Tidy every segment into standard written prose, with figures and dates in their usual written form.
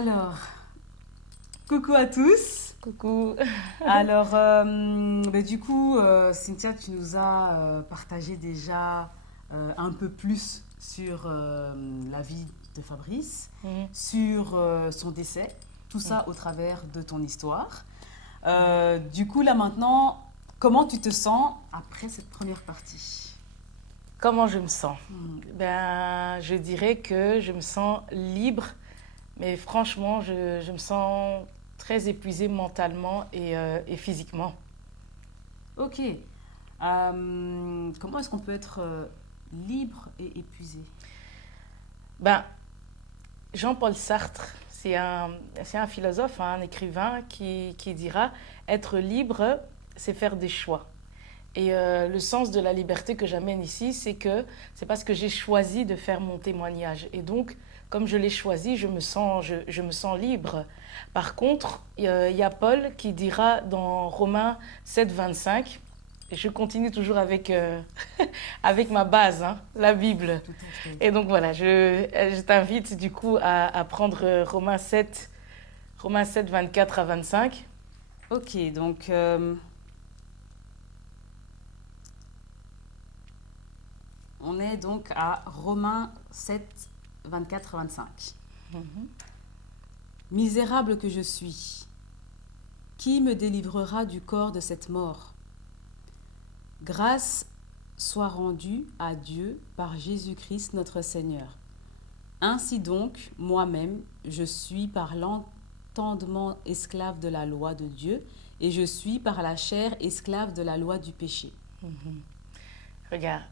Alors, coucou à tous. Coucou. Alors, du coup, Cynthia, tu nous as partagé déjà un peu plus sur la vie de Fabrice, Mhm. sur son décès, tout ça au travers de ton histoire. Du coup, là maintenant, comment tu te sens après cette première partie? Comment je me sens? Hmm. Je dirais que je me sens libre, mais franchement, je me sens très épuisée mentalement et physiquement. Ok. Comment est-ce qu'on peut être libre et épuisé? Ben, Jean-Paul Sartre, c'est un philosophe, hein, un écrivain qui dira être libre, c'est faire des choix. Et le sens de la liberté que j'amène ici, c'est parce que j'ai choisi de faire mon témoignage. Et donc, comme je l'ai choisi, je me sens libre. Par contre, il y a Paul qui dira dans Romains 7, 25, et je continue toujours avec, avec ma base, hein, la Bible. Tout à fait. Et donc voilà, je t'invite du coup à prendre Romains 7, 24 à 25. Ok, donc on est donc à Romains 7, 24, 25. Misérable que je suis, qui me délivrera du corps de cette mort? Grâce soit rendue à Dieu par Jésus-Christ notre Seigneur. Ainsi donc, moi-même, je suis par l'entendement esclave de la loi de Dieu, et je suis par la chair esclave de la loi du péché. Regarde,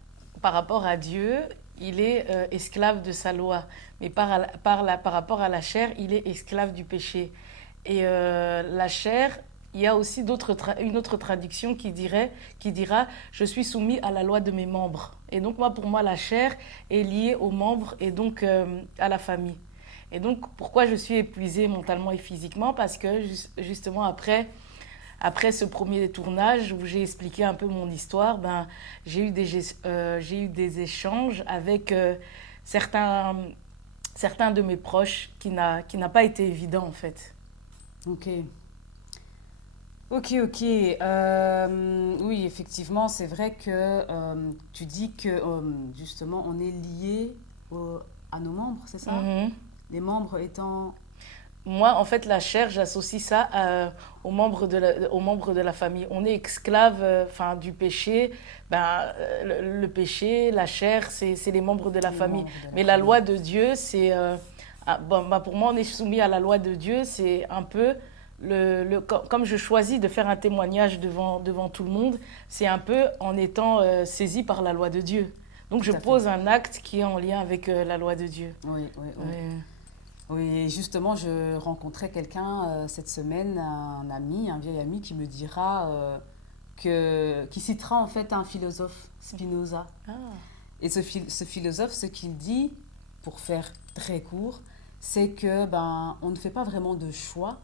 par rapport à Dieu, il est esclave de sa loi, mais par rapport à la chair, il est esclave du péché. Et la chair, il y a aussi une autre traduction qui dira, je suis soumis à la loi de mes membres. Et donc moi, pour moi, la chair est liée aux membres et donc à la famille. Et donc, pourquoi je suis épuisée mentalement et physiquement? Parce que justement, après ce premier tournage où j'ai expliqué un peu mon histoire, j'ai eu des échanges avec certains de mes proches qui n'a pas été évident en fait. Ok. Ok. Oui, effectivement, c'est vrai que tu dis que justement on est lié à nos membres, c'est ça? Mhm. Les membres étant... Moi, en fait, la chair, j'associe ça aux membres de la famille. On est esclave enfin, du péché. Le péché, la chair, c'est les membres de la Les famille. membres de la Mais la famille. loi de Dieu, pour moi, on est soumis à la loi de Dieu. C'est un peu, comme je choisis de faire un témoignage devant tout le monde, c'est un peu en étant saisi par la loi de Dieu. Donc, Tout je à fait. pose un acte qui est en lien avec la loi de Dieu. Oui. Ouais. Oui, et justement, je rencontrais quelqu'un cette semaine, un ami, un vieil ami, qui me dira qui citera en fait un philosophe, Spinoza. Ah. Et ce philosophe, ce qu'il dit, pour faire très court, c'est que on ne fait pas vraiment de choix,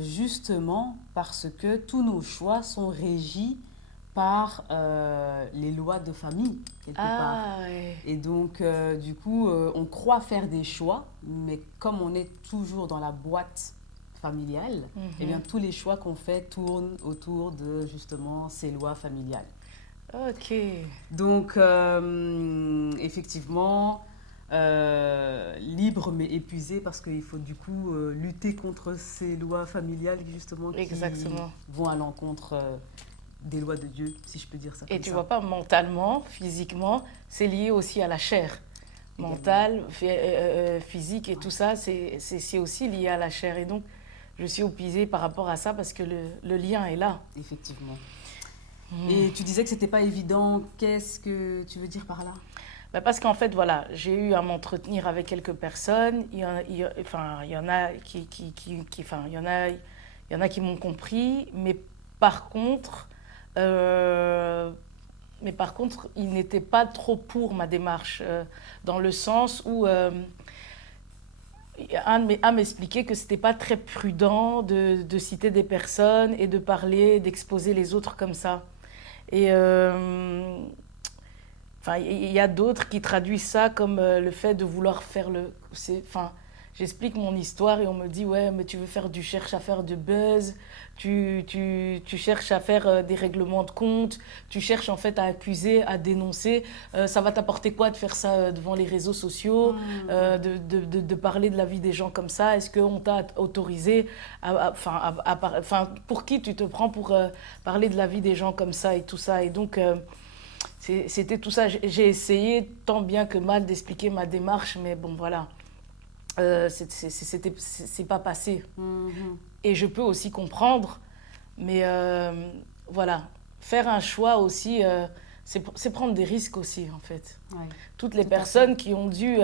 justement parce que tous nos choix sont régis par les lois de famille, quelque part. Ah, ouais. Et donc, du coup, on croit faire des choix, mais comme on est toujours dans la boîte familiale, eh bien, Mhm. tous les choix qu'on fait tournent autour de justement ces lois familiales. Ok. Donc, effectivement, libre mais épuisé parce qu'il faut du coup lutter contre ces lois familiales justement qui Exactement. vont à l'encontre des lois de Dieu, si je peux dire ça Et comme tu ça, vois pas, mentalement, physiquement, c'est lié aussi à la chair. également. Mental, physique et Ouais, tout ça, c'est aussi lié à la chair. Et donc, je suis épuisée par rapport à ça parce que le lien est là. effectivement. Hmm. Et tu disais que c'était pas évident. Qu'est-ce que tu veux dire par là? Parce qu'en fait, voilà, j'ai eu à m'entretenir avec quelques personnes. Enfin, il y en a enfin, il y en a qui m'ont compris, par contre, euh, mais par contre, ils n'étaient pas trop pour ma démarche, dans le sens où un m'expliquait que c'était pas très prudent de citer des personnes et de parler, d'exposer les autres comme ça. Et enfin, il y a d'autres qui traduisent ça comme le fait de vouloir faire le. Enfin, j'explique mon histoire et on me dit, ouais, mais tu cherches à faire du buzz, tu cherches à faire des règlements de compte, tu cherches en fait à accuser, à dénoncer. Ça va t'apporter quoi de faire ça devant les réseaux sociaux, de parler de la vie des gens comme ça? Est-ce qu'on t'a autorisé enfin, pour qui tu te prends pour parler de la vie des gens comme ça et tout ça? Et donc, c'était tout ça. J'ai essayé tant bien que mal d'expliquer ma démarche, mais bon, voilà. C'est pas passé. Et je peux aussi comprendre, mais voilà. Faire un choix aussi, c'est prendre des risques aussi, en fait. Ouais, Toutes les tout à fait. personnes qui ont dû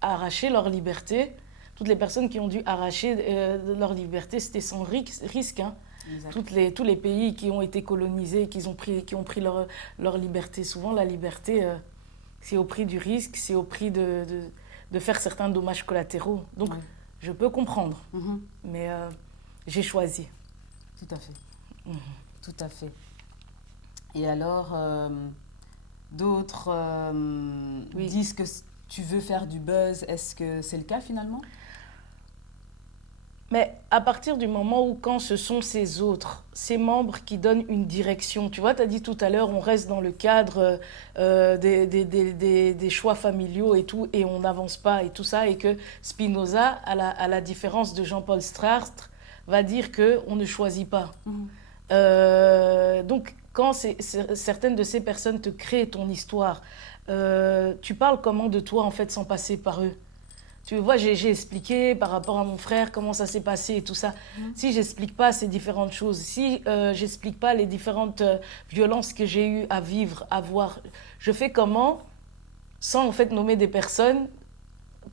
arracher leur liberté, toutes les personnes qui ont dû arracher leur liberté, c'était sans risque, hein. Exact. Tous les pays qui ont été colonisés, qui ont pris leur liberté. Souvent, la liberté, c'est au prix du risque, c'est au prix de faire certains dommages collatéraux. Donc, Ouais. je peux comprendre, Mhm. mais j'ai choisi. Tout à fait. Mhm. Tout à fait. Et alors, d'autres Oui. disent que tu veux faire du buzz. Est-ce que c'est le cas finalement? Mais à partir du moment où, quand ce sont ces autres, ces membres qui donnent une direction, tu vois, tu as dit tout à l'heure, on reste dans le cadre des choix familiaux et tout, et on n'avance pas et tout ça, et que Spinoza, à la différence de Jean-Paul Sartre, va dire qu'on ne choisit pas. Mhm. Donc, quand certaines de ces personnes te créent ton histoire, tu parles comment de toi, en fait, sans passer par eux? Tu vois, j'ai expliqué par rapport à mon frère comment ça s'est passé et tout ça. Si j'explique pas ces différentes choses, si j'explique pas les différentes violences que j'ai eues à vivre, à voir, je fais comment sans en fait nommer des personnes?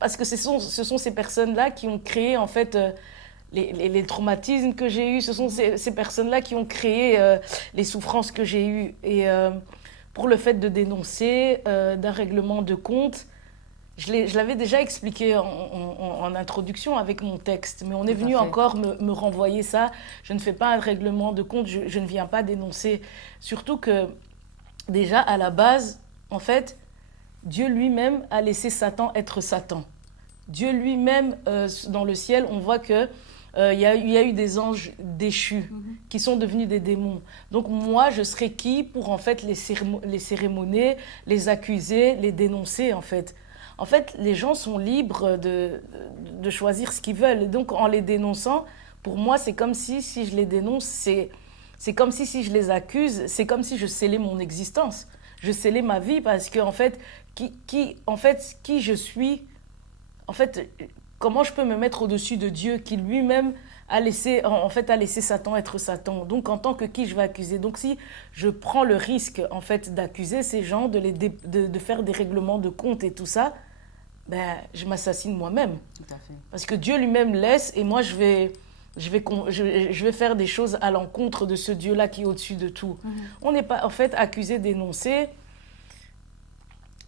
Parce que ce sont ces personnes-là qui ont créé en fait les traumatismes que j'ai eus. Ce sont ces personnes-là qui ont créé les souffrances que j'ai eues. Et pour le fait de dénoncer, d'un règlement de compte, je l'avais déjà expliqué en introduction avec mon texte, mais on est Tout à venu fait. encore me renvoyer ça. Je ne fais pas un règlement de compte, je ne viens pas dénoncer. Surtout que déjà à la base, en fait, Dieu lui-même a laissé Satan être Satan. Dieu lui-même, dans le ciel, on voit que il y a eu des anges déchus qui sont devenus des démons. Donc moi, je serais qui pour en fait les cérémonier, les accuser, les dénoncer en fait? En fait, les gens sont libres de choisir ce qu'ils veulent. Et donc en les dénonçant, pour moi, c'est comme si je les dénonce, c'est comme si je les accuse, c'est comme si je scellais mon existence. Je scellais ma vie parce que en fait, qui je suis, en fait, comment je peux me mettre au-dessus de Dieu qui lui-même a laissé Satan être Satan. Donc en tant que qui je vais accuser? Donc si je prends le risque en fait d'accuser ces gens, de faire des règlements de compte et tout ça, ben je m'assassine moi-même. Tout à fait. Parce que Dieu lui-même laisse et moi je vais faire des choses à l'encontre de ce Dieu-là qui est au-dessus de tout. On n'est pas en fait accusé, dénoncé.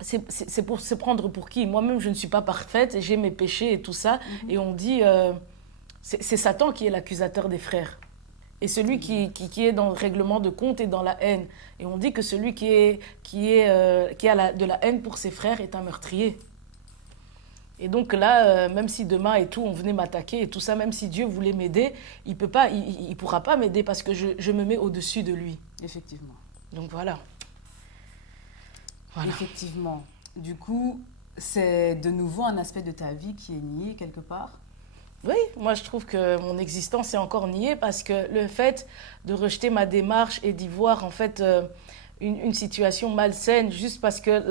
C'est pour se prendre pour qui? Moi-même, je ne suis pas parfaite, j'ai mes péchés et tout ça. Et on dit, c'est Satan qui est l'accusateur des frères. Et celui qui est dans le règlement de compte est dans la haine. Et on dit que celui qui a de la haine pour ses frères est un meurtrier. Et donc là, même si demain et tout, on venait m'attaquer et tout ça, même si Dieu voulait m'aider, il pourra pas m'aider parce que je me mets au-dessus de lui. Effectivement. Donc voilà. Voilà. Effectivement. Du coup, c'est de nouveau un aspect de ta vie qui est nié quelque part. Oui, moi je trouve que mon existence est encore niée parce que le fait de rejeter ma démarche et d'y voir en fait une situation malsaine juste parce que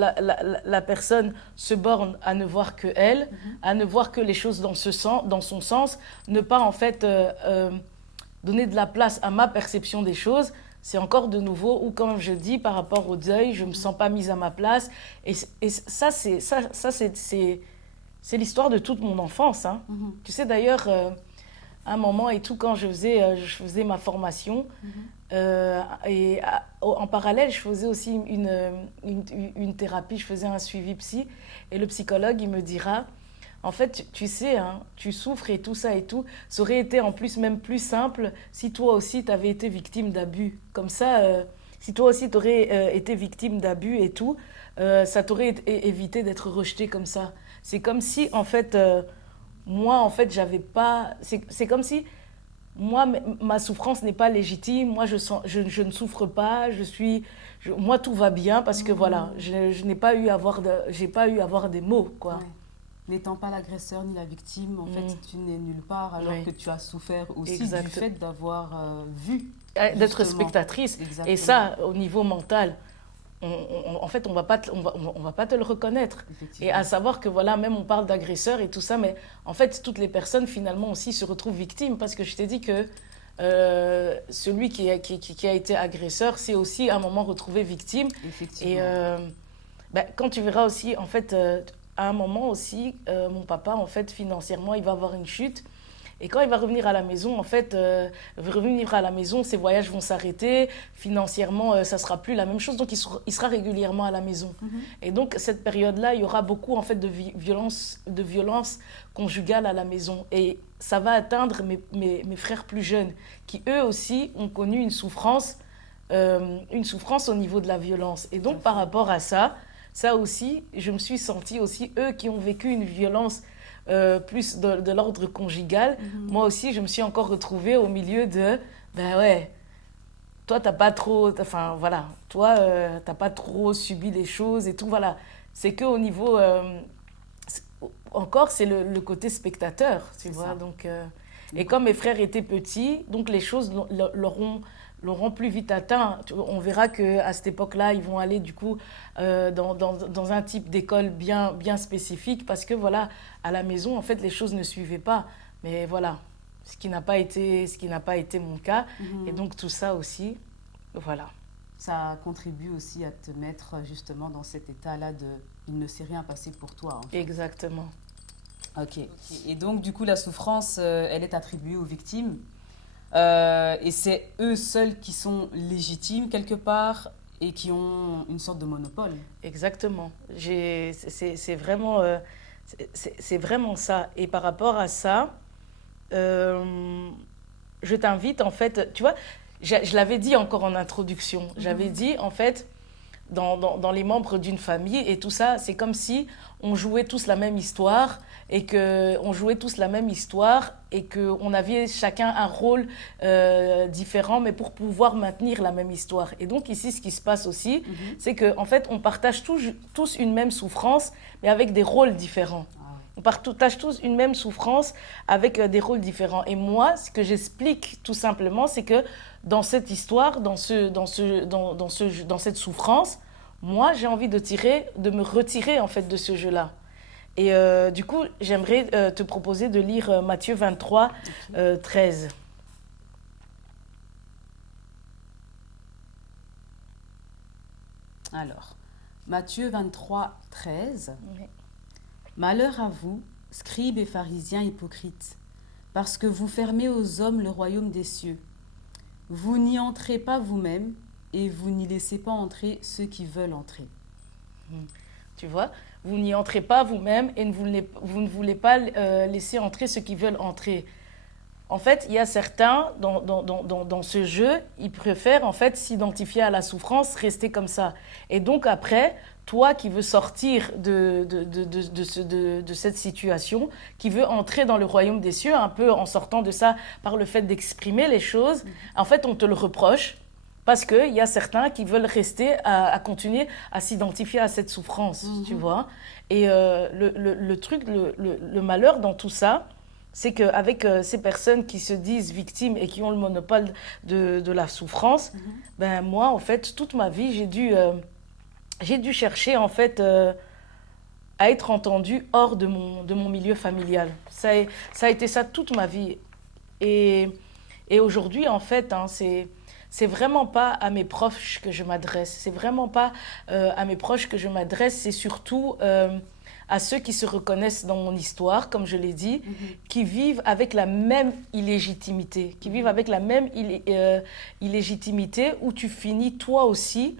la personne se borne à ne voir que elle, à ne voir que les choses dans son sens, ne pas en fait donner de la place à ma perception des choses, c'est encore de nouveau, ou comme je dis, par rapport au deuil, je ne me sens pas mise à ma place. Et ça, c'est l'histoire de toute mon enfance. Hein. Tu sais, d'ailleurs, à un moment et tout, quand je faisais ma formation, en parallèle, je faisais aussi une thérapie, je faisais un suivi psy. Et le psychologue, il me dira, en fait, tu sais, hein, tu souffres et tout ça et tout. Ça aurait été en plus même plus simple si toi aussi tu avais été victime d'abus. Comme ça, si toi aussi tu aurais été victime d'abus et tout, ça t'aurait évité d'être rejeté comme ça. c'est comme si, en fait, moi, en fait, j'avais pas... C'est comme si, moi, ma souffrance n'est pas légitime. Moi, je ne souffre pas. Moi, tout va bien parce que, voilà, je n'ai pas eu à avoir j'ai pas eu à avoir des mots, quoi. Ouais. N'étant pas l'agresseur ni la victime, en fait, tu n'es nulle part alors que tu as souffert aussi du fait d'avoir vu. D'être spectatrice. Exactement. Et ça, au niveau mental, en fait, on va pas te le reconnaître. Et à savoir que, voilà, même on parle d'agresseur et tout ça, mais en fait, toutes les personnes, finalement, aussi se retrouvent victimes parce que je t'ai dit que celui qui a été agresseur, c'est aussi à un moment retrouvé victime. Et quand tu verras aussi, en fait, à un moment aussi, mon papa, en fait, financièrement, il va avoir une chute. Et quand il va revenir à la maison, en fait, ses voyages vont s'arrêter. Financièrement, ça ne sera plus la même chose. Donc, il sera régulièrement à la maison. Et donc, cette période-là, il y aura beaucoup, en fait, de violence conjugale à la maison. Et ça va atteindre mes frères plus jeunes, qui, eux aussi, ont connu une souffrance au niveau de la violence. Et donc, par rapport à ça aussi, je me suis sentie aussi, eux qui ont vécu une violence plus de l'ordre conjugal, moi aussi, je me suis encore retrouvée au milieu de, ben ouais, toi, t'as pas trop, enfin, voilà, toi, t'as pas trop subi les choses et tout, voilà. C'est qu'au niveau, encore, c'est le côté spectateur, tu vois, ça. Donc, et comme mes frères étaient petits, donc les choses l'auront plus vite atteint. On verra qu'à cette époque-là, ils vont aller du coup dans un type d'école bien spécifique parce que voilà, à la maison, en fait, les choses ne suivaient pas. Mais voilà, ce qui n'a pas été mon cas. Et donc tout ça aussi, voilà. Ça contribue aussi à te mettre justement dans cet état-là de « il ne s'est rien passé pour toi ». En fait. Exactement. Ok. Et donc du coup, la souffrance, elle est attribuée aux victimes. Et c'est eux seuls qui sont légitimes quelque part et qui ont une sorte de monopole. Exactement. C'est vraiment ça. Et par rapport à ça, je t'invite en fait, tu vois, je l'avais dit encore en introduction, j'avais dit en fait, dans les membres d'une famille et tout ça, c'est comme si on jouait tous la même histoire et qu'on avait chacun un rôle différent, mais pour pouvoir maintenir la même histoire. Et donc ici, ce qui se passe aussi, c'est qu'en fait, on partage tous une même souffrance, mais avec des rôles différents. On partage tous une même souffrance avec des rôles différents. Et moi, ce que j'explique tout simplement, c'est que dans cette histoire, dans cette souffrance, moi, j'ai envie de me retirer en fait de ce jeu-là. Et du coup, j'aimerais te proposer de lire Matthieu 23, 13. Alors, Matthieu 23, 13. Oui. Malheur à vous, scribes et pharisiens hypocrites, parce que vous fermez aux hommes le royaume des cieux. Vous n'y entrez pas vous-même et vous n'y laissez pas entrer ceux qui veulent entrer. Tu vois, vous n'y entrez pas vous-même et vous ne voulez pas laisser entrer ceux qui veulent entrer. En fait, il y a certains, dans ce jeu, ils préfèrent en fait s'identifier à la souffrance, rester comme ça. Et donc après, toi qui veux sortir de cette situation, qui veux entrer dans le royaume des cieux, un peu en sortant de ça par le fait d'exprimer les choses, en fait, on te le reproche parce qu'il y a certains qui veulent rester à continuer à s'identifier à cette souffrance, tu vois. Et le malheur dans tout ça, c'est qu'avec ces personnes qui se disent victimes et qui ont le monopole de la souffrance, ben moi, en fait, toute ma vie, j'ai dû chercher, en fait, à être entendue hors de mon milieu familial. Ça a été ça toute ma vie. Et aujourd'hui, en fait, hein, c'est vraiment pas à mes proches que je m'adresse. C'est vraiment pas à mes proches que je m'adresse. C'est surtout à ceux qui se reconnaissent dans mon histoire, comme je l'ai dit, qui vivent avec la même illégitimité, illégitimité où tu finis toi aussi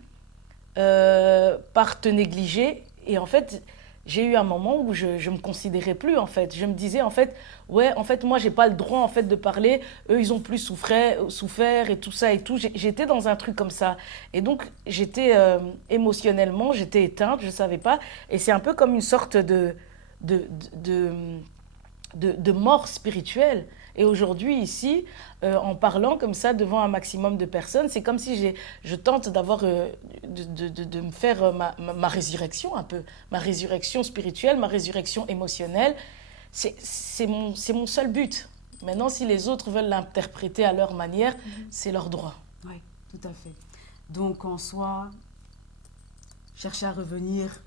par te négliger. Et en fait, j'ai eu un moment où je me considérais plus, en fait. Je me disais, en fait, ouais, en fait, moi, j'ai pas le droit, en fait, de parler. Eux, ils ont plus souffert et tout ça et tout. J'étais dans un truc comme ça. Et donc, j'étais émotionnellement, j'étais éteinte, je savais pas. Et c'est un peu comme une sorte de de, de, de mort spirituelle. Et aujourd'hui, ici, en parlant comme ça devant un maximum de personnes, c'est comme si je tente d'avoir, de me faire ma résurrection un peu, ma résurrection spirituelle, ma résurrection émotionnelle. C'est mon seul but. Maintenant, si les autres veulent l'interpréter à leur manière, c'est leur droit. Oui, tout à fait. Donc, en soi, chercher à revenir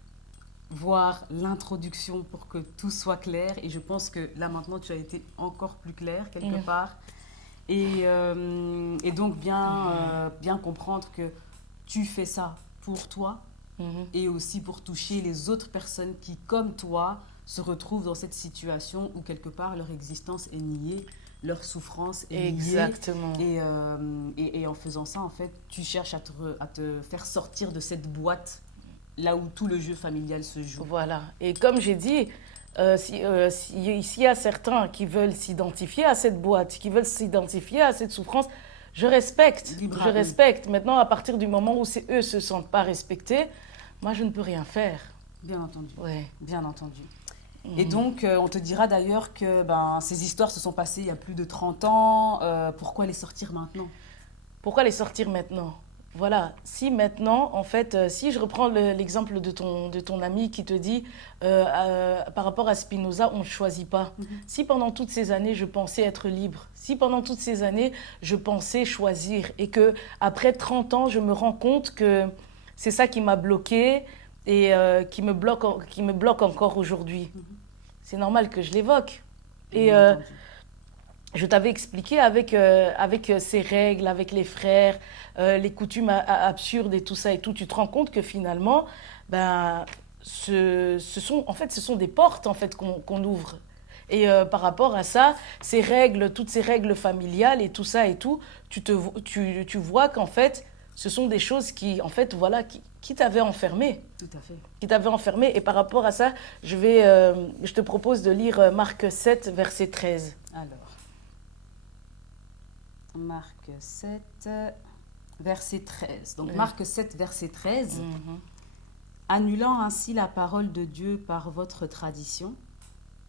voir l'introduction pour que tout soit clair. Et je pense que là, maintenant, tu as été encore plus clair, quelque part. Et donc, bien comprendre que tu fais ça pour toi et aussi pour toucher les autres personnes qui, comme toi, se retrouvent dans cette situation où, quelque part, leur existence est niée, leur souffrance est niée. Exactement. Et en faisant ça, en fait, tu cherches à te faire sortir de cette boîte là où tout le jeu familial se joue. Voilà. Et comme j'ai dit, s'il y a certains qui veulent s'identifier à cette boîte, qui veulent s'identifier à cette souffrance, je respecte. Je respecte. Maintenant, à partir du moment où eux ne se sentent pas respectés, moi, je ne peux rien faire. Bien entendu. Ouais. Bien entendu. Et donc, on te dira d'ailleurs que ces histoires se sont passées il y a plus de 30 ans. Pourquoi les sortir maintenant? Pourquoi les sortir maintenant? Voilà, si maintenant, en fait, si je reprends l'exemple de ton ami qui te dit, par rapport à Spinoza, on ne choisit pas. Si pendant toutes ces années, je pensais être libre, si pendant toutes ces années, je pensais choisir, et que après 30 ans, je me rends compte que c'est ça qui m'a bloqué et qui me bloque encore aujourd'hui, c'est normal que je l'évoque. Et je t'avais expliqué avec ces règles, avec les frères, les coutumes absurdes et tout ça et tout, tu te rends compte que finalement, ce sont des portes en fait, qu'on ouvre. Et par rapport à ça, ces règles, toutes ces règles familiales et tout ça et tout, tu vois qu'en fait, ce sont des choses qui, en fait, voilà, qui t'avaient enfermé. Tout à fait. Qui t'avaient enfermé. Et par rapport à ça, je te propose de lire Marc 7, verset 13. Alors. Marc 7, verset 13. Donc, Marc 7, verset 13. Annulant ainsi la parole de Dieu par votre tradition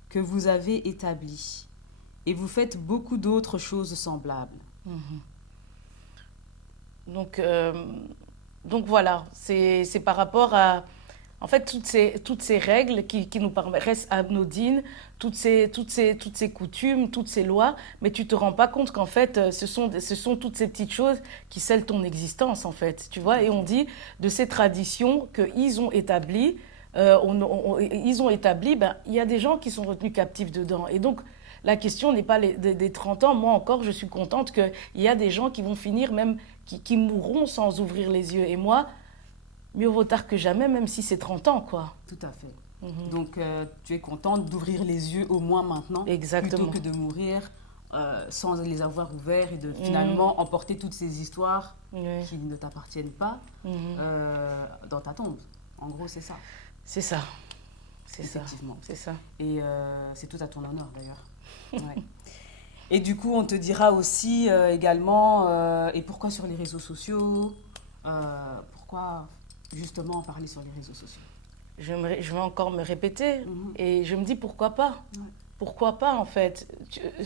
que vous avez établie, et vous faites beaucoup d'autres choses semblables. Donc voilà, c'est par rapport à, en fait, toutes ces règles qui nous paraissent anodines, toutes ces coutumes, toutes ces lois, mais tu ne te rends pas compte qu'en fait, ce sont toutes ces petites choses qui scellent ton existence, en fait, tu vois. Et on dit de ces traditions qu'ils ont établies, il y a des gens qui sont retenus captifs dedans. Et donc, la question n'est pas des 30 ans. Moi encore, je suis contente qu'il y a des gens qui vont finir même, qui mourront sans ouvrir les yeux. Et moi, mieux vaut tard que jamais, même si c'est 30 ans, quoi. Tout à fait. Donc, tu es contente d'ouvrir les yeux au moins maintenant. Exactement. Plutôt que de mourir sans les avoir ouverts et de finalement emporter toutes ces histoires qui ne t'appartiennent pas dans ta tombe. En gros, c'est ça. C'est ça. C'est ça. Effectivement. C'est ça. Et c'est tout à ton honneur, d'ailleurs. Ouais. Et du coup, on te dira aussi également, et pourquoi sur les réseaux sociaux pourquoi justement en parler sur les réseaux sociaux? Je vais encore me répéter et je me dis pourquoi pas? Pourquoi pas en fait?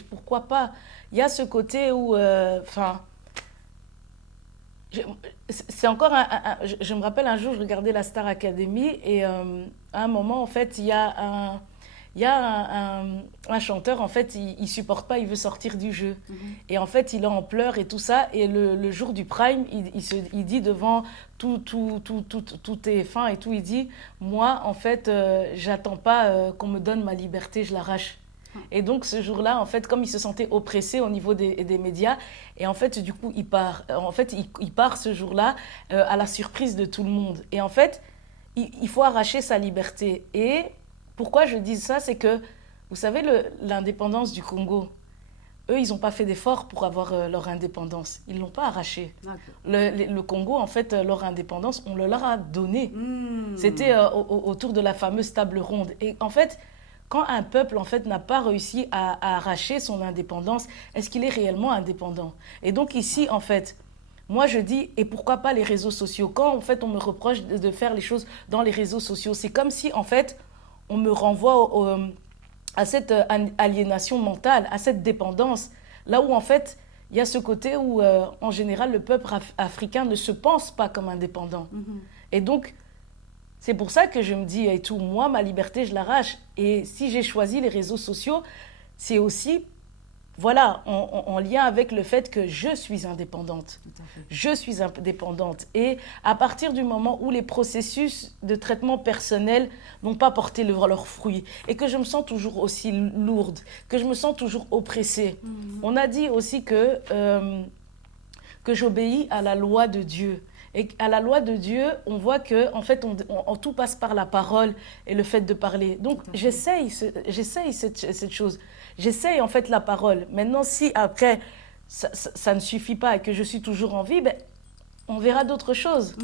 Pourquoi pas? Il y a ce côté où, c'est encore je me rappelle un jour, je regardais la Star Academy et à un moment en fait, il y a un chanteur, en fait, il supporte pas, il veut sortir du jeu. Et en fait, il est en pleurs et tout ça. Et le jour du Prime, il dit devant tout TF1 et tout, il dit, moi, en fait, j'attends pas qu'on me donne ma liberté, je l'arrache. Et donc, ce jour-là, en fait, comme il se sentait oppressé au niveau des médias, et en fait, du coup, il part. En fait, il part ce jour-là à la surprise de tout le monde. Et en fait, il faut arracher sa liberté. Et pourquoi je dis ça, c'est que, vous savez, l'indépendance du Congo, eux, ils n'ont pas fait d'efforts pour avoir leur indépendance. Ils ne l'ont pas arrachée. Le Congo, en fait, leur indépendance, on le leur a donné. C'était autour de la fameuse table ronde. Et en fait, quand un peuple, en fait, n'a pas réussi à arracher son indépendance, est-ce qu'il est réellement indépendant? Et donc ici, en fait, moi, je dis, et pourquoi pas les réseaux sociaux? Quand, en fait, on me reproche de faire les choses dans les réseaux sociaux, c'est comme si, en fait, on me renvoie à cette aliénation mentale, à cette dépendance. Là où en fait, il y a ce côté où en général le peuple africain ne se pense pas comme indépendant. Et donc, c'est pour ça que je me dis, et tout, moi, ma liberté, je l'arrache. Et si j'ai choisi les réseaux sociaux, c'est aussi, voilà, en lien avec le fait que je suis indépendante. Je suis indépendante. Et à partir du moment où les processus de traitement personnel n'ont pas porté leurs fruits, et que je me sens toujours aussi lourde, que je me sens toujours oppressée, on a dit aussi que j'obéis à la loi de Dieu. Et à la loi de Dieu, on voit que en fait, tout passe par la parole et le fait de parler. Donc, j'essaye cette chose. J'essaye en fait la parole. Maintenant, si après, ça ne suffit pas et que je suis toujours en vie, ben, on verra d'autres choses,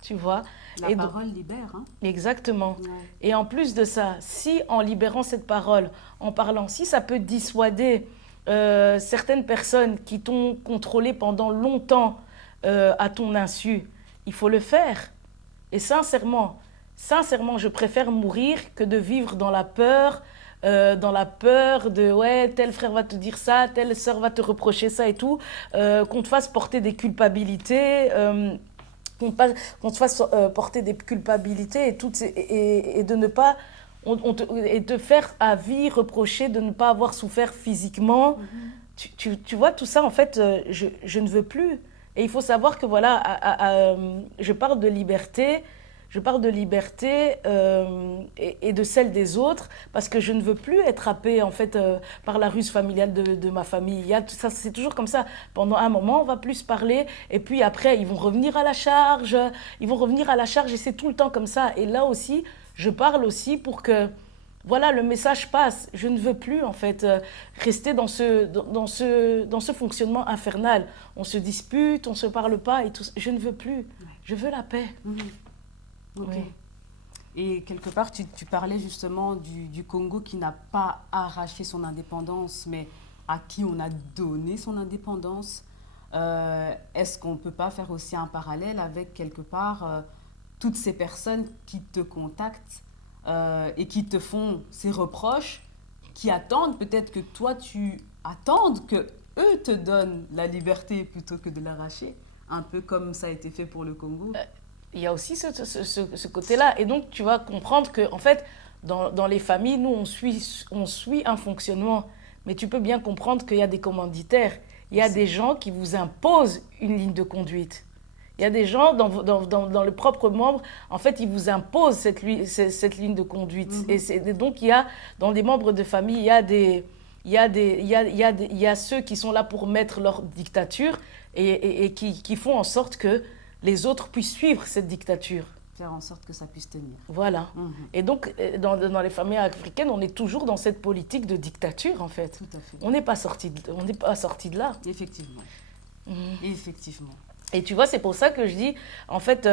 tu vois. La parole libère. Hein. Exactement. Ouais. Et en plus de ça, si en libérant cette parole, en parlant, si ça peut dissuader certaines personnes qui t'ont contrôlé pendant longtemps, à ton insu, il faut le faire. Et sincèrement, je préfère mourir que de vivre dans la peur de ouais, tel frère va te dire ça, telle sœur va te reprocher ça et tout, qu'on te fasse porter des culpabilités, qu'on te fasse porter des culpabilités et de ne pas et te faire à vie reprocher de ne pas avoir souffert physiquement. Tu vois, tout ça, en fait, je ne veux plus. Et il faut savoir que voilà, je parle de liberté, et de celle des autres, parce que je ne veux plus être happée en fait par la ruse familiale de ma famille. Ça, c'est toujours comme ça. Pendant un moment, on va plus parler, et puis après, ils vont revenir à la charge, et c'est tout le temps comme ça. Et là aussi, je parle aussi pour que voilà, le message passe. Je ne veux plus, en fait, rester dans ce fonctionnement infernal. On se dispute, on ne se parle pas, et tout. Je ne veux plus. Je veux la paix. Ok. Oui. Et quelque part, tu parlais justement du Congo qui n'a pas arraché son indépendance, mais à qui on a donné son indépendance. Est-ce qu'on ne peut pas faire aussi un parallèle avec quelque part toutes ces personnes qui te contactent et qui te font ces reproches, qui attendent peut-être que toi tu attendes que eux te donnent la liberté plutôt que de l'arracher, un peu comme ça a été fait pour le Congo. Il y a aussi ce côté-là. Et donc, tu vas comprendre que, en fait, dans les familles, nous, on suit un fonctionnement. Mais tu peux bien comprendre qu'il y a des commanditaires. Il y a des gens qui vous imposent une ligne de conduite. Il y a des gens, dans le propre membre, en fait, ils vous imposent cette ligne de conduite. Et donc, il y a, dans des membres de famille, il y a ceux qui sont là pour mettre leur dictature et qui font en sorte que les autres puissent suivre cette dictature. Faire en sorte que ça puisse tenir. Voilà. Et donc, dans les familles africaines, on est toujours dans cette politique de dictature, en fait. Tout à fait. On n'est pas sorti de là. Effectivement. Effectivement. Et tu vois, c'est pour ça que je dis, en fait,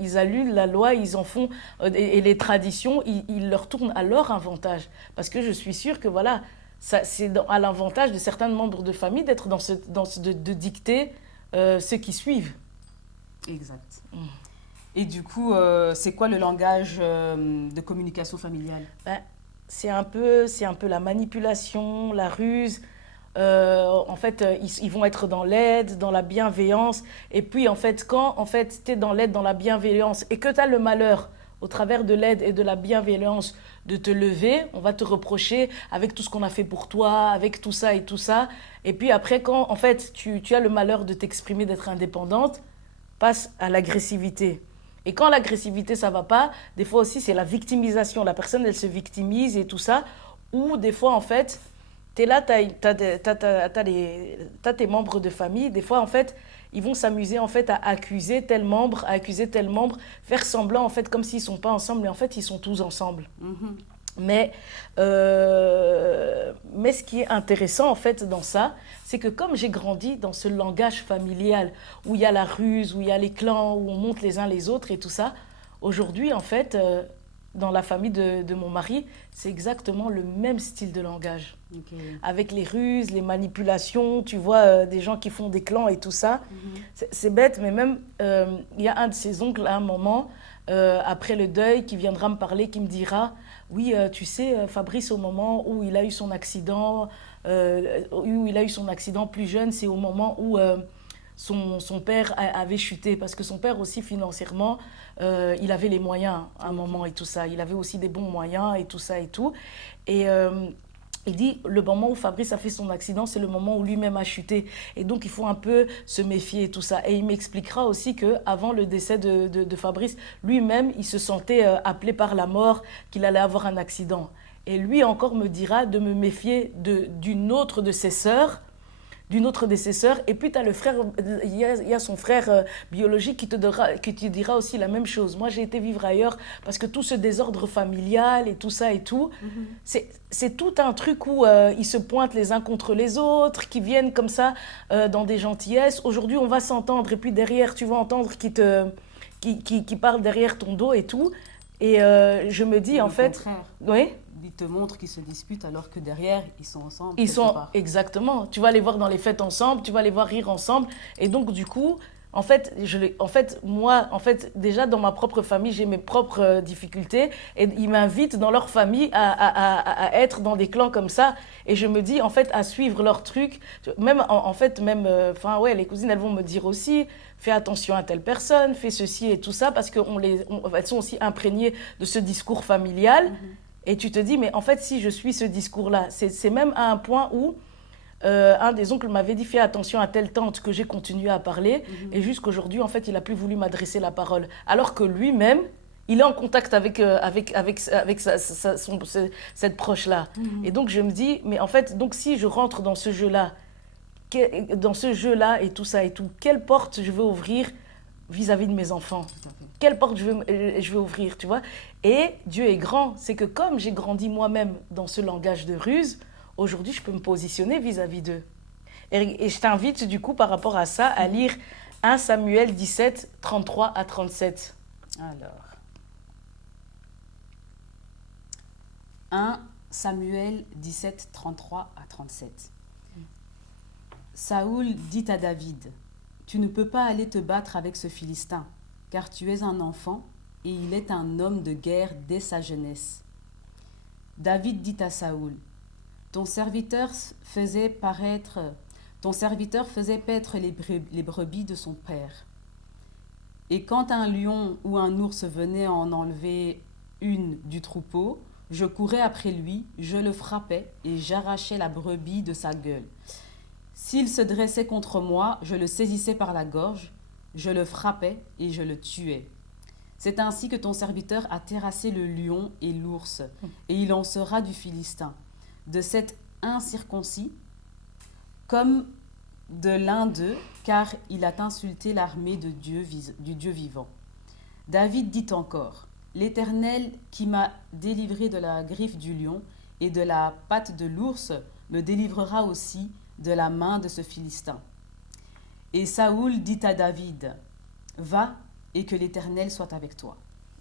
ils annulent la loi, ils en font, et les traditions, ils leur tournent à leur avantage. Parce que je suis sûre que, voilà, c'est à l'avantage de certains membres de famille d'être de dicter ceux qui suivent. Exact. Et du coup, c'est quoi le langage de communication familiale? C'est un peu la manipulation, la ruse. En fait, ils vont être dans l'aide, dans la bienveillance. Et puis, en fait, quand tu es dans l'aide, dans la bienveillance, et que tu as le malheur, au travers de l'aide et de la bienveillance, de te lever, on va te reprocher avec tout ce qu'on a fait pour toi, avec tout ça et tout ça. Et puis après, quand, en fait, tu as le malheur de t'exprimer, d'être indépendante, passe à l'agressivité. Et quand l'agressivité, ça va pas, des fois aussi, c'est la victimisation. La personne, elle se victimise et tout ça. Ou des fois, en fait, tu es là, t'as tes membres de famille. Des fois, en fait, ils vont s'amuser en fait, à accuser tel membre, faire semblant, en fait, comme s'ils ne sont pas ensemble, mais en fait, ils sont tous ensemble. Mais ce qui est intéressant, en fait, dans ça, c'est que comme j'ai grandi dans ce langage familial, où il y a la ruse, où il y a les clans, où on monte les uns les autres et tout ça, aujourd'hui, en fait, dans la famille de mon mari, c'est exactement le même style de langage. Okay. Avec les ruses, les manipulations, tu vois, des gens qui font des clans et tout ça. C'est bête, mais même, il y a un de ses oncles, à un moment, après le deuil, qui viendra me parler, qui me dira, oui, tu sais, Fabrice, au moment où il a eu son accident, plus jeune, c'est au moment où son père avait chuté, parce que son père aussi financièrement, il avait les moyens à un moment et tout ça, il avait aussi des bons moyens et tout ça et tout. Et il dit, le moment où Fabrice a fait son accident, c'est le moment où lui-même a chuté. Et donc, il faut un peu se méfier et tout ça. Et il m'expliquera aussi qu'avant le décès de Fabrice, lui-même, il se sentait appelé par la mort, qu'il allait avoir un accident. Et lui encore me dira de me méfier d'une autre de ses sœurs, et puis tu as le frère, il y a son frère biologique qui te dira aussi la même chose. Moi, j'ai été vivre ailleurs parce que tout ce désordre familial et tout ça et tout, c'est tout un truc où ils se pointent les uns contre les autres, qui viennent comme ça dans des gentillesses. Aujourd'hui, on va s'entendre et puis derrière, tu vas entendre qui parle derrière ton dos et tout. Et je me dis, en fait... Contraire. Oui. Ils te montrent qu'ils se disputent alors que derrière, ils sont ensemble. Exactement. Tu vas les voir dans les fêtes ensemble, tu vas les voir rire ensemble. Et donc, du coup, moi, déjà dans ma propre famille, j'ai mes propres difficultés. Et ils m'invitent dans leur famille à être dans des clans comme ça. Et je me dis, en fait, à suivre leurs trucs. Même, les cousines, elles vont me dire aussi, fais attention à telle personne, fais ceci et tout ça, parce qu'elles sont aussi imprégnées de ce discours familial. Et tu te dis, mais en fait, si je suis ce discours-là, c'est même à un point où un des oncles m'avait dit, fais attention à telle tante, que j'ai continué à parler. Et jusqu'aujourd'hui, en fait, il n'a plus voulu m'adresser la parole. Alors que lui-même, il est en contact avec cette proche-là. Et donc, je me dis, mais en fait, donc, si je rentre dans ce jeu-là et tout ça et tout, quelle porte je veux ouvrir vis-à-vis de mes enfants? Quelle porte je vais ouvrir, tu vois? Et Dieu est grand. C'est que comme j'ai grandi moi-même dans ce langage de ruse, aujourd'hui, je peux me positionner vis-à-vis d'eux. Et je t'invite, du coup, par rapport à ça, à lire 1 Samuel 17, 33 à 37. Alors, 1 Samuel 17, 33 à 37. Saoul dit à David, « Tu ne peux pas aller te battre avec ce Philistin, car tu es un enfant et il est un homme de guerre dès sa jeunesse. » David dit à Saoul, « Ton serviteur faisait paître les brebis de son père. Et quand un lion ou un ours venait en enlever une du troupeau, je courais après lui, je le frappais et j'arrachais la brebis de sa gueule. S'il se dressait contre moi, je le saisissais par la gorge, je le frappais et je le tuais. C'est ainsi que ton serviteur a terrassé le lion et l'ours, et il en sera du Philistin, de cet incirconcis, comme de l'un d'eux, car il a insulté l'armée du Dieu vivant. » David dit encore, « L'Éternel qui m'a délivré de la griffe du lion et de la patte de l'ours me délivrera aussi de la main de ce Philistin. » Et Saoul dit à David, « Va et que l'Éternel soit avec toi. »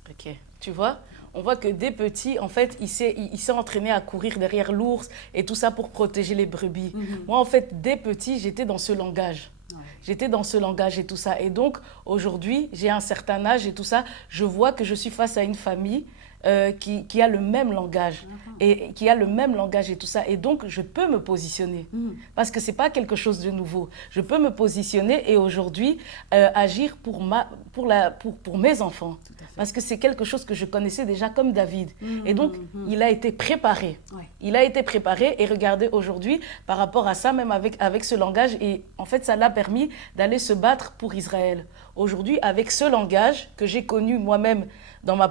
Ok, tu vois, on voit que dès petit, en fait, il s'est entraîné à courir derrière l'ours et tout ça pour protéger les brebis. Moi, en fait, dès petit, j'étais dans ce langage. J'étais dans ce langage et tout ça. Et donc, aujourd'hui, j'ai un certain âge et tout ça, je vois que je suis face à une famille qui a le même langage et qui a le même langage et tout ça. Et donc, je peux me positionner parce que c'est pas quelque chose de nouveau. Je peux me positionner et aujourd'hui agir pour mes enfants parce que c'est quelque chose que je connaissais déjà comme David. Et donc, il a été préparé. Il a été préparé et regardez aujourd'hui par rapport à ça, même avec ce langage. Et en fait, ça l'a permis d'aller se battre pour Israël. Aujourd'hui, avec ce langage que j'ai connu moi-même dans ma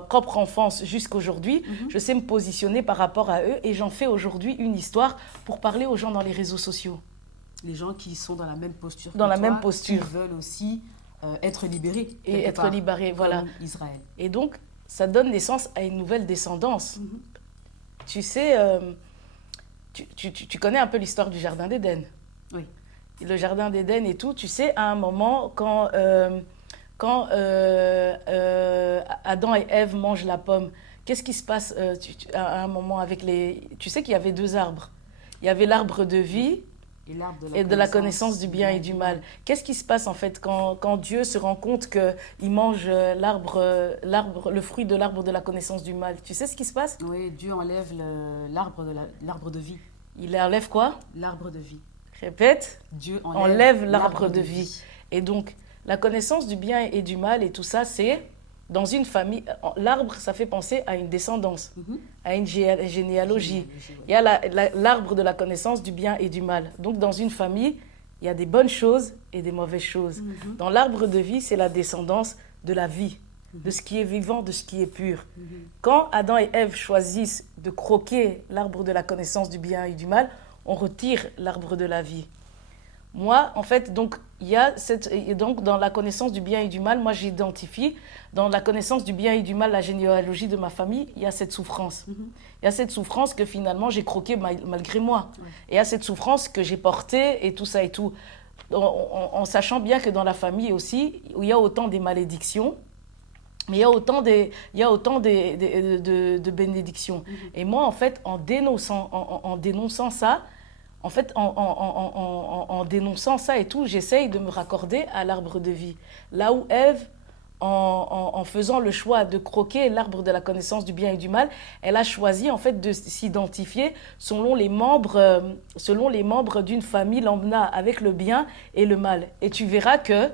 propre enfance jusqu'aujourd'hui, je sais me positionner par rapport à eux et j'en fais aujourd'hui une histoire pour parler aux gens dans les réseaux sociaux. Les gens qui sont dans la même posture dans la même posture. Qui veulent aussi être libérés. Et être libérés, voilà. Israël. Et donc, ça donne naissance à une nouvelle descendance. Tu sais, tu connais un peu l'histoire du Jardin d'Éden. Oui. Le Jardin d'Éden et tout, tu sais, à un moment, quand Adam et Ève mangent la pomme, qu'est-ce qui se passe à un moment avec les... Tu sais qu'il y avait 2 arbres. Il y avait l'arbre de vie et de la connaissance du bien et du mal. Qu'est-ce qui se passe en fait quand Dieu se rend compte qu'il mange le fruit de l'arbre de la connaissance du mal? Tu sais ce qui se passe? Oui, Dieu enlève l'arbre de vie. Il enlève quoi? L'arbre de vie. Répète. Dieu enlève l'arbre de vie. Et donc, la connaissance du bien et du mal et tout ça, c'est dans une famille. L'arbre, ça fait penser à une descendance, à une généalogie. Il y a l'arbre de la connaissance du bien et du mal. Donc, dans une famille, il y a des bonnes choses et des mauvaises choses. Dans l'arbre de vie, c'est la descendance de la vie, de ce qui est vivant, de ce qui est pur. Quand Adam et Ève choisissent de croquer l'arbre de la connaissance du bien et du mal, on retire l'arbre de la vie. Moi, en fait, donc, donc, dans la connaissance du bien et du mal, moi, j'identifie, dans la connaissance du bien et du mal, la généalogie de ma famille, il y a cette souffrance. Il y a cette souffrance que finalement, j'ai croquée malgré moi. Et il y a cette souffrance que j'ai portée et tout ça et tout. En sachant bien que dans la famille aussi, il y a autant des malédictions, mais il y a autant de bénédictions. Et moi, en fait, en dénonçant ça, en fait, en dénonçant ça et tout, j'essaye de me raccorder à l'arbre de vie. Là où Ève, en faisant le choix de croquer l'arbre de la connaissance du bien et du mal, elle a choisi en fait de s'identifier selon les membres d'une famille lambda avec le bien et le mal. Et tu verras que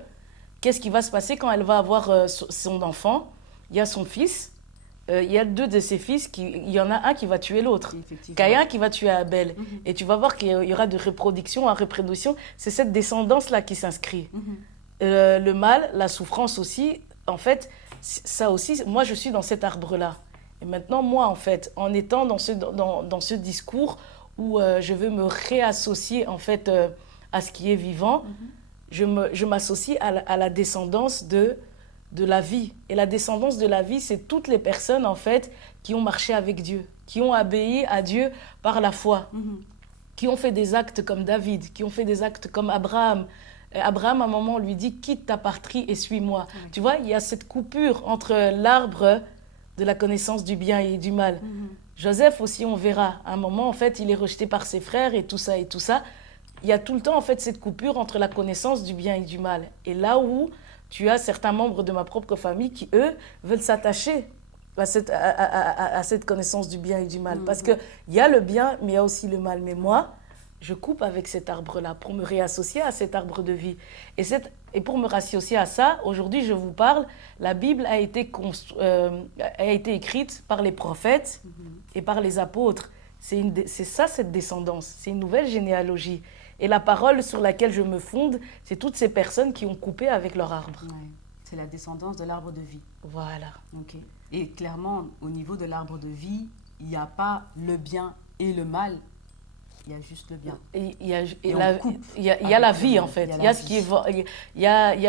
qu'est-ce qui va se passer quand elle va avoir son enfant? Il y a son fils. Il y a deux de ses fils, il y en a un qui va tuer l'autre. Caïn qui va tuer Abel. Et tu vas voir qu'il y aura de reproduction en reproduction. C'est cette descendance-là qui s'inscrit. Le mal, la souffrance aussi, en fait, ça aussi, moi je suis dans cet arbre-là. Et maintenant, moi, en fait, en étant dans ce discours où je veux me réassocier en fait à ce qui est vivant, je m'associe à la descendance de la vie. Et la descendance de la vie, c'est toutes les personnes, en fait, qui ont marché avec Dieu, qui ont obéi à Dieu par la foi, qui ont fait des actes comme David, qui ont fait des actes comme Abraham. Et Abraham, à un moment, lui dit « Quitte ta patrie et suis-moi ». Tu vois, il y a cette coupure entre l'arbre de la connaissance du bien et du mal. Joseph aussi, on verra. À un moment, en fait, il est rejeté par ses frères et tout ça et tout ça. Il y a tout le temps, en fait, cette coupure entre la connaissance du bien et du mal. Et là où tu as certains membres de ma propre famille qui, eux, veulent s'attacher à cette connaissance du bien et du mal. Parce qu'il y a le bien, mais il y a aussi le mal. Mais moi, je coupe avec cet arbre-là pour me réassocier à cet arbre de vie. Et pour me réassocier à ça, aujourd'hui, je vous parle, la Bible a été écrite par les prophètes et par les apôtres. C'est ça, cette descendance. C'est une nouvelle généalogie. Et la parole sur laquelle je me fonde, c'est toutes ces personnes qui ont coupé avec leur arbre. Ouais. C'est la descendance de l'arbre de vie. Voilà. Okay. Et clairement, au niveau de l'arbre de vie, il n'y a pas le bien et le mal. Il y a juste le bien. Il y a la vie, en fait. Il y a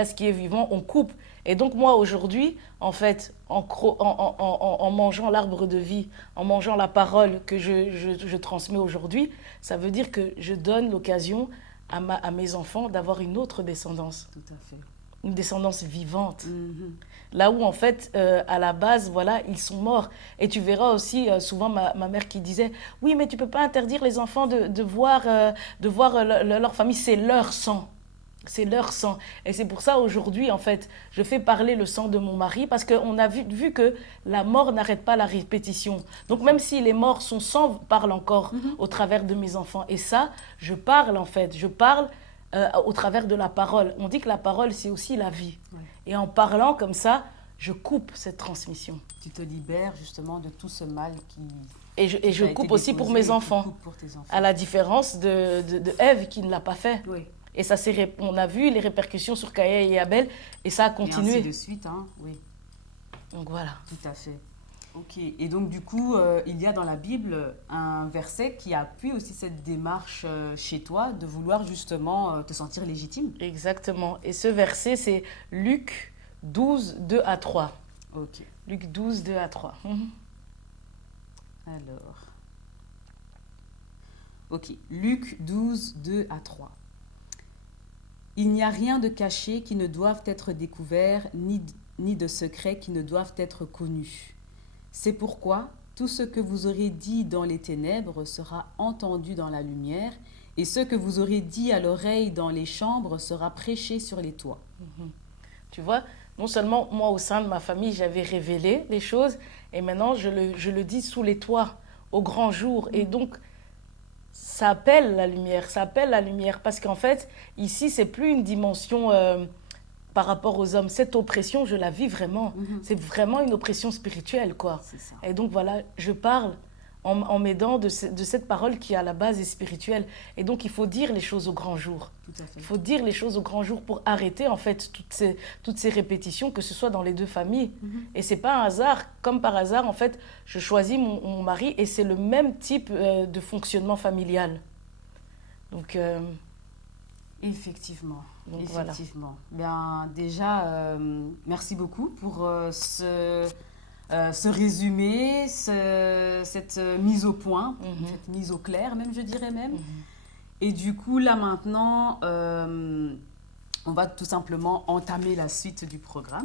ce qui est vivant, on coupe. Et donc, moi, aujourd'hui, en fait, en mangeant l'arbre de vie, en mangeant la parole que je transmets aujourd'hui, ça veut dire que je donne l'occasion à mes enfants d'avoir une autre descendance. Tout à fait. Une descendance vivante. Là où, en fait, à la base, voilà, ils sont morts. Et tu verras aussi souvent ma mère qui disait « Oui, mais tu ne peux pas interdire les enfants de voir leur famille, c'est leur sang. » C'est leur sang. Et c'est pour ça, aujourd'hui, en fait, je fais parler le sang de mon mari parce qu'on a vu que la mort n'arrête pas la répétition. Donc, même si les morts, son sang parle encore au travers de mes enfants. Et ça, je parle, en fait. Je parle au travers de la parole. On dit que la parole, c'est aussi la vie. Ouais. Et en parlant comme ça, je coupe cette transmission. Tu te libères, justement, de tout ce mal qui... Et je coupe aussi pour mes enfants. Pour tes enfants. À la différence de Ève qui ne l'a pas fait. Oui. Et ça, on a vu les répercussions sur Caïn et Abel, et ça a continué. Et ainsi de suite, hein, oui. Donc voilà. Tout à fait. Ok. Et donc du coup, il y a dans la Bible un verset qui appuie aussi cette démarche chez toi de vouloir justement te sentir légitime. Exactement. Et ce verset, c'est Luc 12, 2 à 3. Ok. Luc 12, 2 à 3. Alors. Ok. Luc 12, 2 à 3. Il n'y a rien de caché qui ne doive être découvert, ni de secret qui ne doivent être connus. C'est pourquoi tout ce que vous aurez dit dans les ténèbres sera entendu dans la lumière, Et ce que vous aurez dit à l'oreille dans les chambres sera prêché sur les toits. Tu vois, non seulement moi, au sein de ma famille, j'avais révélé les choses, et maintenant, je le dis sous les toits, au grand jour. Et donc, ça appelle la lumière, parce qu'en fait, ici, c'est plus une dimension par rapport aux hommes. Cette oppression, je la vis vraiment. C'est vraiment une oppression spirituelle, quoi. C'est ça. Et donc, voilà, je parle en m'aidant de cette parole qui, à la base, est spirituelle. Et donc, il faut dire les choses au grand jour. Tout à fait. Il faut dire les choses au grand jour pour arrêter, en fait, toutes ces répétitions, que ce soit dans les deux familles. Et c'est pas un hasard. Comme par hasard, en fait, je choisis mon mari et c'est le même type de fonctionnement familial. Donc, Effectivement. Donc, Effectivement. Bien, déjà, merci beaucoup pour ce résumé, cette mise au point, cette mise au clair, même, je dirais même. Et du coup, là maintenant, on va tout simplement entamer la suite du programme.